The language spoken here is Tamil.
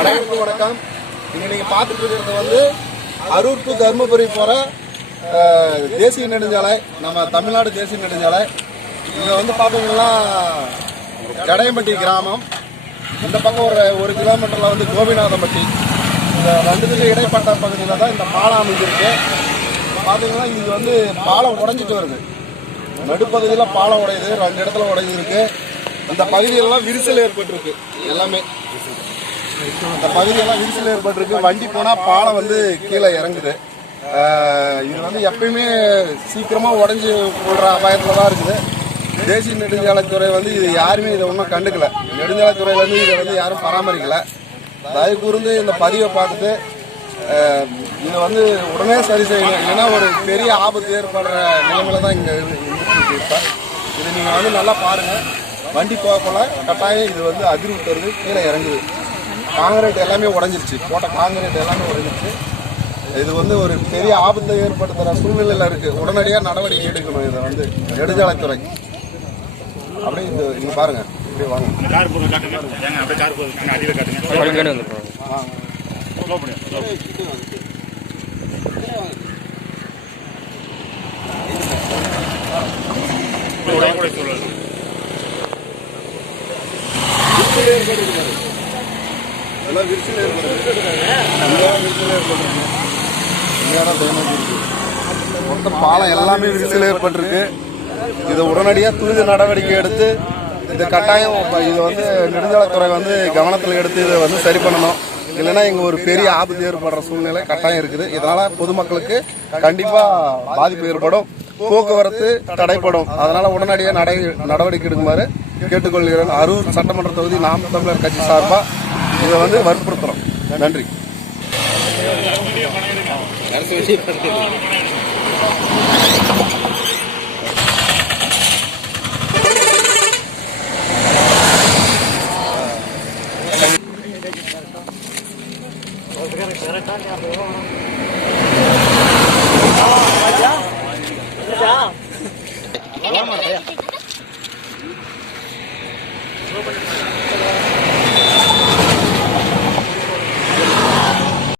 அனைவருக்கும் வணக்கம். இங்கே நீங்கள் பார்த்துட்டு இருக்கிறது வந்து அரூர் டு தருமபுரி போகிற தேசிய நெடுஞ்சாலை நம்ம தமிழ்நாடு தேசிய நெடுஞ்சாலை. இங்கே வந்து பார்த்தீங்கன்னா கடையம்பட்டி கிராமம். இந்த பக்கம் ஒரு ஒரு கிலோமீட்டரில் வந்து கோபிநாதம்பட்டி. இந்த ரெண்டுத்துக்கும் இடைப்பட்ட பகுதியில் தான் இந்த பாலம் அமைஞ்சிருக்கு. பார்த்தீங்கன்னா இது வந்து பாலம் உடஞ்சிட்டு வருது. நடுப்பகுதியில் பாலம் உடையுது ரெண்டு இடத்துல உடைஞ்சிருக்கு. இந்த பகுதியெல்லாம் விரிசல் ஏற்பட்டிருக்கு எல்லாமே. இந்த பகுதியெல்லாம் விரிசல் ஏற்பட்டிருக்கு. வண்டி போனால் பாலம் வந்து கீழே இறங்குது. இது வந்து எப்பயுமே சீக்கிரமாக உடஞ்சி போடுற அபாயத்தில் தான் இருக்குது. தேசிய நெடுஞ்சாலைத்துறை வந்து இது யாருமே இதை ஒன்றும் கண்டுக்கல. நெடுஞ்சாலைத்துறையிலேருந்து இதை வந்து யாரும் பராமரிக்கலை. தயவு கூர்ந்து இந்த பதிவை பார்த்துட்டு இதை வந்து உடனே சரி செய்யணும் ஏன்னா ஒரு பெரிய ஆபத்து ஏற்படுற நிலைமையில தான் இங்கே இருந்துட்டு இப்போ இதை நீங்கள் வந்து நல்லா பாருங்கள் வண்டி போகக்குள்ள கட்டாயம் இது வந்து அதிர்வு தருது கீழே இறங்குது. காங்கிரீட் எல்லாமே உடஞ்சிருச்சு. போட்ட காங்கிரீட் எல்லாமே உடஞ்சிருச்சு. இது வந்து ஒரு பெரிய ஆபத்தை ஏற்படுத்துகிற சூழ்நிலையில் இருக்குது உடனடியாக நடவடிக்கை எடுக்கணும். இதை வந்து நெடுஞ்சாலைத்துறை. அப்படியே இந்த இங்கே பாருங்கள் இப்படியே வாங்க. கார் எல்லாம் ஏற்படுது இங்கேதான் டேமேஜ் மொத்த பாலம் எல்லாமே விரிச்சல் ஏற்பட்டிருக்கு. இதை உடனடியாக துரித நடவடிக்கை எடுத்து இந்த கட்டாயம் இப்ப இது வந்து நெடுஞ்சாலைத்துறை வந்து கவனத்தில் எடுத்து இதை வந்து சரி பண்ணணும். இல்லைன்னா இங்கே ஒரு பெரிய ஆபத்து ஏற்படுற சூழ்நிலை கட்டாயம் இருக்குது. இதனால் பொதுமக்களுக்கு கண்டிப்பாக பாதிப்பு ஏற்படும். போக்குவரத்து தடைப்படும். அதனால் உடனடியாக நடை நடவடிக்கை எடுக்குமாறு கேட்டுக்கொள்கிறேன். அரூர் சட்டமன்ற தொகுதி நாம் தமிழர் கட்சி சார்பாக இதை வந்து வற்புறுத்துறோம் நன்றி கரெக்டாக